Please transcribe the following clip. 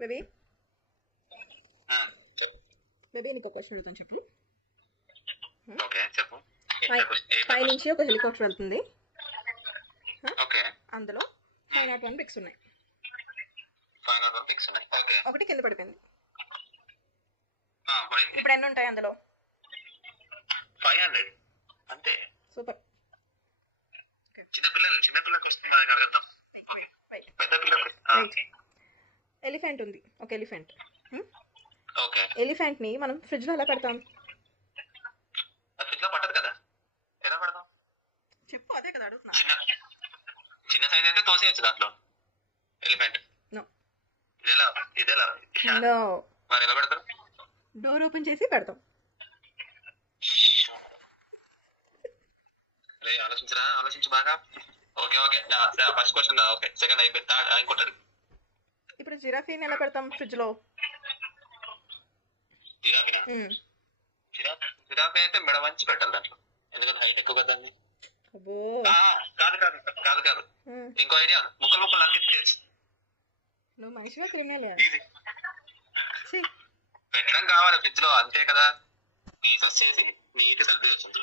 Baby baby నీకు ఒక question అడుగుతాను చెప్పు. ఓకే చెప్పు. పై నుంచి ఒక హెలికాప్టర్ వెళ్తుంది. ఓకే అందులో 501 పిక్స్ ఉన్నాయి. 501 పిక్స్ ఉన్నాయి. ఓకే ఒకటి కింద పడిపోయింది. పోయింది. ఇప్పుడు ఎన్ని ఉంటాయి అందులో? 500 అంతే. సూపర్. చిన్నపిల్లలకు పెద్ద పిల్లలకు ఎలిఫెంట్ ఉంది, ఒక ఎలిఫెంట్. ఓకే ఎలిఫెంట్ ని మనం ఫ్రిడ్జ్ లో ఎలా పెడతాం? ఫ్రిడ్జ్ లో పట్టదు కదా, ఎలా పెడతాం చెప్పు, అదే కదా అడుగుతున్నా. చిన్న సైజ్ అయితే తోసేయచ్చు దాంట్లో ఎలిఫెంట్. నో ఇదేలా నో, మరి ఎలా పెడతారు? డోర్ ఓపెన్ చేసి పెడతాం. ఆలోచించు బాగా. Okay okay first question okay, second అయిపోయింది. ఇంకోటి ఇప్పుడు జిరాఫీని ఎలా పెడతాం ఫ్రిడ్జ్ లో? జిరాఫీ అయితే మెడ మంచి పెట్టాలి దాంట్లో, ఎందుకంటే హైట్ ఎక్కువ కదా. కాదు కాదు కాదు కాదు ఇంకో ఐడియా, ముక్కలు ముక్కలు నరికేసి నువ్వు మనిషిగా క్రిమినల్ పెట్టడం కావాలి ఫ్రిడ్జ్ లో, అంతే కదా. పీసెస్ చేసి నీట్ సర్ది వచ్చింది.